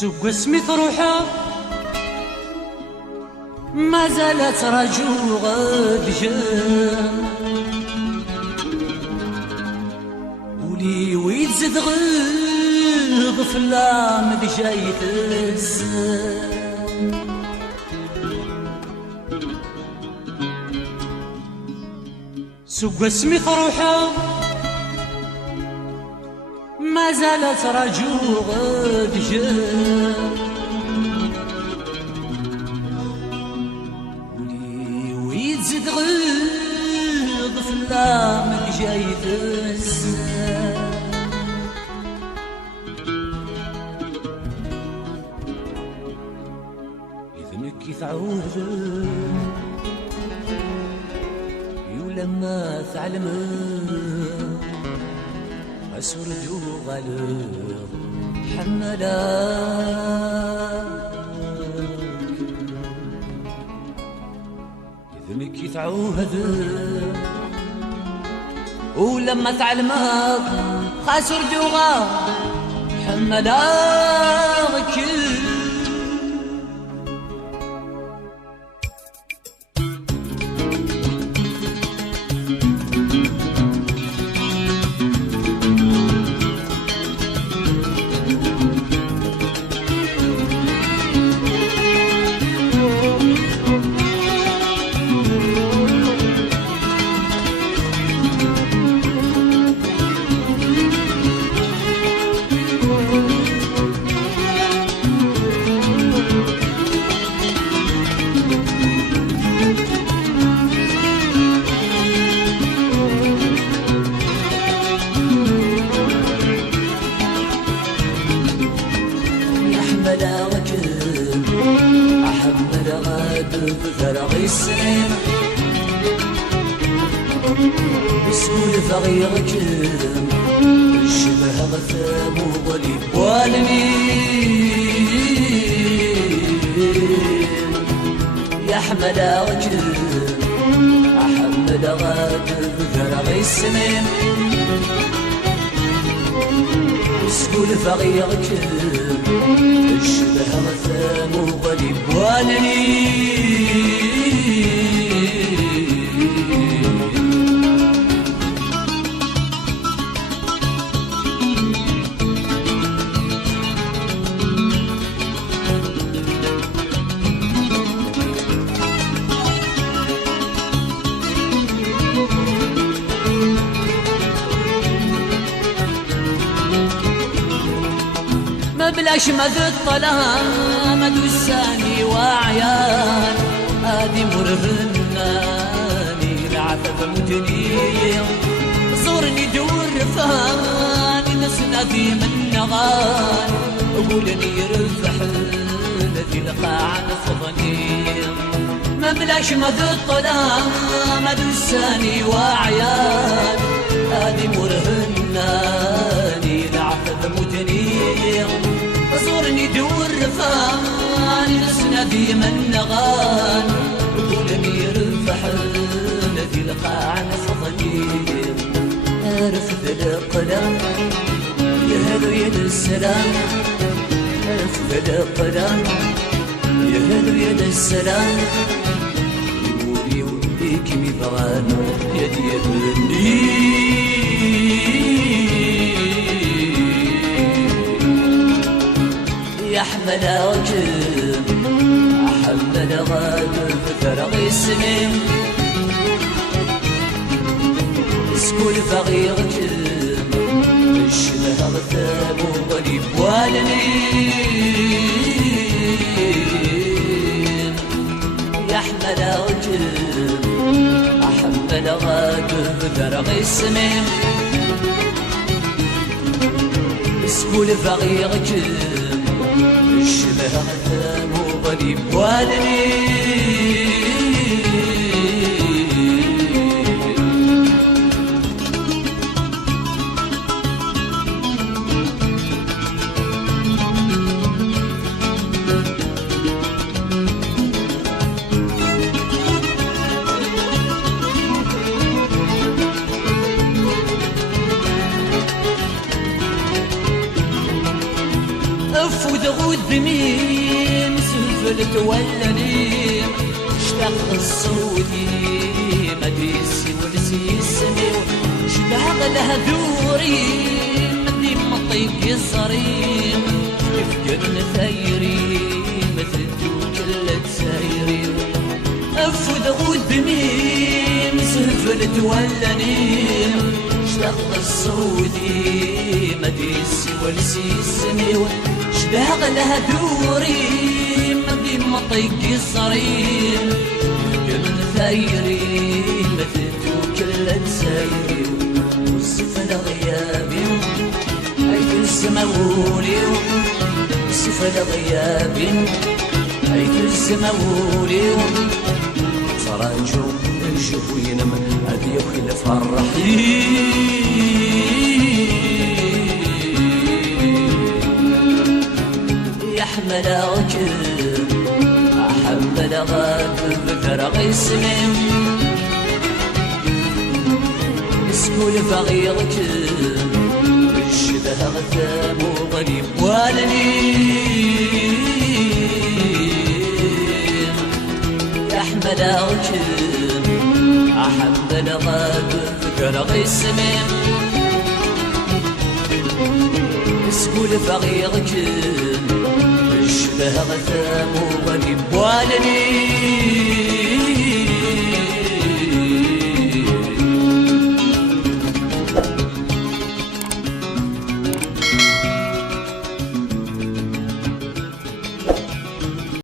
سوق سميث روحه ما زالت رجو غد جام ولي ويتزد غيظ في اللام ذي جايت السام سوق سميث روحه ما زالت رجو غد جام ولي ويتزد غيظ في اللام ذي جايت السام إذنك يتعوذ يولما ثعلم أسرجو غلظ حملاك إذنك يتعوذ ولما تعلمك خاسر جوغا حملاك أحمل غاد بفرغ السنين بسهول فغيرك الشبه غثام وظليب والمين يحمل رجل أحمل غاد بفرغ السنين سكول فغيرك الشبه مثام وغليب والنين ما بلاش مد الطلام دوساني وعيان هادي مرهناني العفاف متني زورني دور رفاني نسنا في من نغان قولني رفح الذي القاع نفضني ما بلاش مد الطلام دوساني وعيان هادي مرهناني العفاف متني زورني دور رفان نسنا في من نغان قولني رفح الذي القاع نفضني رفض القلم يهدو يد السلام رفض القلم يهدو يد السلام يقولي وليك ميضان يدي يدني يحمل وجه أحمل غاد بفرغ السنين سكول فغيرك الشبه غثاب وغليب والنين يحمل وجه أحمل غاد بفرغ السنين سكول فغيرك الشبه غثام وغليب والنين أفود غذمين سفلت ولني اشتاق الصودي مديسي ولسي السميو شباغ الهدوري مدي مطيق الصريم يفقر ثيري مثل كل تسايري أفود غذمين سفلت ولني اشتاق الصودي مديسي ولسي السميو شباغ الهدوري مدي مطيق الصريم قلن ثايري مثلتو كل تسايري والسفل غيابي حيث السماولي والسفل غيابي حيث السماولي صراجو نشوفو ينم هادي يوخي لفرحي يحمل عجل أحمل غاب بذرق اسمم اسمه لفغيرك الشبه غثام وغريب والنيم يحمل عجل أحمل غاب بذرق اسمم اسمه لفغيرك الشبه غثام وغريب والنيم